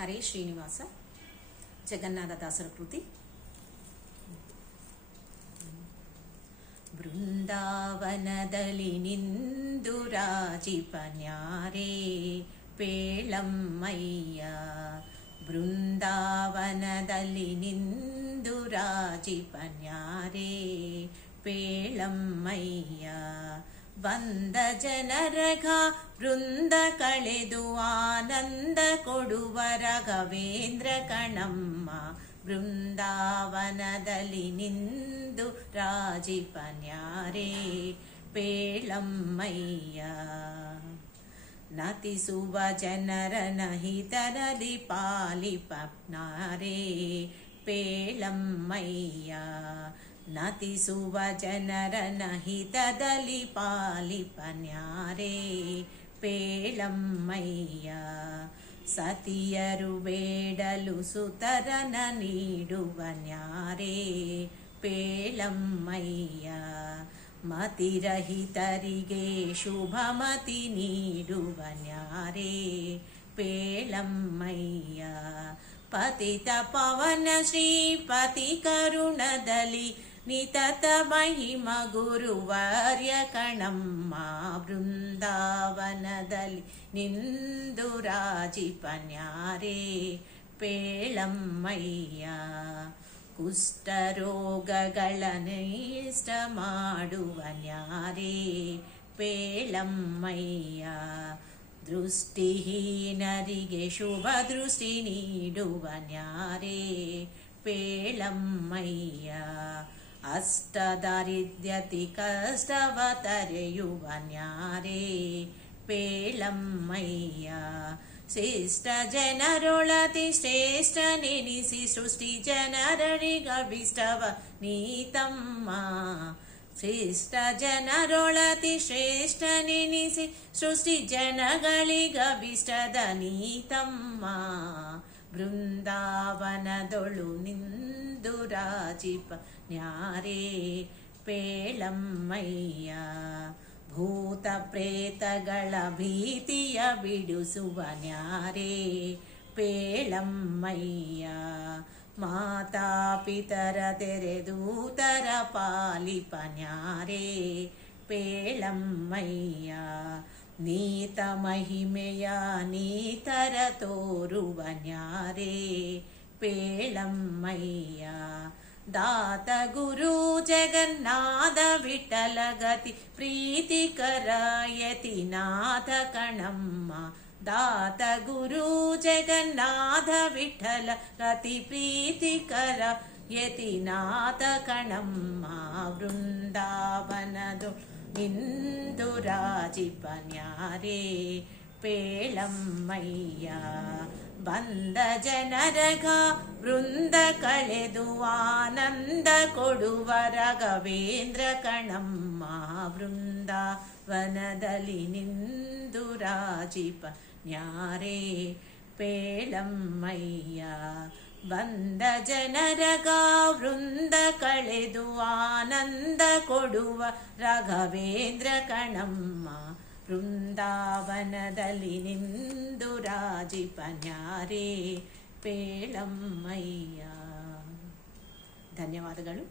ಹರೇ ಶ್ರೀನಿವಾಸ ಜಗನ್ನಾಥದಾಸರ ಕೃತಿ. ಬೃಂದಾವನದಲ್ಲಿ ನಿಂದು ರಾಜಿಪನ್ಯಾರೇ ಪೇಳಮ್ಮಯ್ಯ, ಬೃಂದಾವನದಲ್ಲಿ ನಿಂದು ರಾಜಿಪನ್ಯಾರೇ ಪೇಳಮ್ಮಯ್ಯ. ಬಂದ ಜನರಘ ವೃಂದ ಕಳೆದು ಆನಂದ ಕೊಡುವ ರಾಘವೇಂದ್ರ ಕಣಮ್ಮ, ಬೃಂದಾವನದಲ್ಲಿ ನಿಂದು ರಾಜಿಪನ್ಯಾರೇ ಪೇಳಮ್ಮಯ್ಯ. ನತಿಸುವ ಜನರನ ಹಿತರಲ್ಲಿ ಪಾಲಿಪನ್ಯಾರೇ ಪೇಳಮ್ಮಯ್ಯ, ನತಿಸುವ ಜನರನ ಹಿತದಲ್ಲಿ ಪಾಲಿಪನ್ಯಾರೇ ಪೇಳಮ್ಮಯ್ಯ. ಸತಿಯರು ಬೇಡಲು ಸುತರನ ನೀಡುವನ್ಯಾರೇ ಪೇಳಮ್ಮಯ್ಯ, ಮತಿರಹಿತರಿಗೆ ಶುಭಮತಿ ನೀಡುವನ್ಯಾರೇ ಪೇಳಮ್ಮಯ್ಯ. ಪತಿತ ಪವನ ಶ್ರೀಪತಿ ಕರುಣದಲ್ಲಿ ನಿತತ ಮಹಿಮ ಗುರುವರ್ಯ ಕಣಮ್ಮ, ಬೃಂದಾವನದಲ್ಲಿ ನಿಂದು ರಾಜಿಪನ್ಯಾರೇ ಪೇಳಮ್ಮಯ್ಯ. ಕುಷ್ಠರೋಗಗಳ ನೈಷ್ಟ ಮಾಡುವನ್ಯಾರೇ ಪೇಳಮ್ಮಯ್ಯ, ದೃಷ್ಟಿಹೀನರಿಗೆ ಶುಭ ದೃಷ್ಟಿ ನೀಡುವನ್ಯಾರೇ ಪೇಳಮ್ಮಯ್ಯ. ಅಷ್ಟದಾರಿದ್ರ್ಯತಿ ಕಷ್ಟವ ತರೆಯುವನ್ಯಾರೇ ಪೇಳಮ್ಮಯ್ಯ. ಶಿಷ್ಟ ಜನರೊಳತಿ ಶ್ರೇಷ್ಠ ನೆನಿಸಿ ಸೃಷ್ಟಿ ಜನರರಿಗಭಿಷ್ಟವ ನೀತಮ್ಮ, ಶಿಷ್ಟ ಜನರೊಳತಿ ಶ್ರೇಷ್ಠ ನೆನಿಸಿ ಸೃಷ್ಟಿ ಜನಗಳಿಗಭಿಷ್ಟದ ನೀತಮ್ಮ, ಬೃಂದಾವನದೊಳು ನಿಂದು ರಾಜಿಪನ್ಯಾರೇ ಪೇಳಮ್ಮಯ್ಯ. ಭೂತ ಪ್ರೇತಗಳ ಭೀತಿಯ ಬಿಡಿಸುವನ್ಯಾರೇ ಪೇಳಮ್ಮಯ್ಯ. ಮಾತಾ ಪಿತರ ತೆರೆದೂತರ ಪಾಲಿಪನ್ಯಾರೇ ಪೇಳಮ್ಮಯ್ಯ. ನೀತ ಮಹಿಮೆಯ ನೀತರ ತೋರುವನ್ಯಾರೇ ಪೇಳಮ್ಮಯ್ಯ. ದಾತ ಗುರು ಜಗನ್ನಾಥ ವಿಠಲ ಗತಿ ಪ್ರೀತಿಕರ ಯತಿನಾಥ ಕಣಮ್ಮ, ದಾತ ಗುರು ಜಗನ್ನಾಥ ವಿಠಲ ಗತಿ ಪ್ರೀತಿಕರ ಯತಿನಾಥ ಕಣಮ್ಮ, ಬೃಂದಾವನದು ನಿಂದು ರಾಜಿಪನ್ಯಾರೇ ಪೇಳಮ್ಮಯ್ಯ. ಬಂದ ಜನರಘ ವೃಂದ ಕಳೆದು ಆನಂದ ಕೊಡುವ ರಾಘವೇಂದ್ರ ಕಣಮ್ಮ, ಬೃಂದಾವನದಲ್ಲಿ ನಿಂದು ರಾಜಿಪನ್ಯಾರೇ ಪೇಳಮ್ಮಯ್ಯ. ಬಂದ ಜನರಘ ವೃಂದ ಕಳೆದು ಆನಂದ ಕೊಡುವ ರಾಘವೇಂದ್ರ ಕಣಮ್ಮ, ಬೃಂದಾವನದಲ್ಲಿ ನಿಂದು ರಾಜಿಪನ್ಯಾರೇ ಪೇಳಮ್ಮಯ್ಯ. ಧನ್ಯವಾದಗಳು.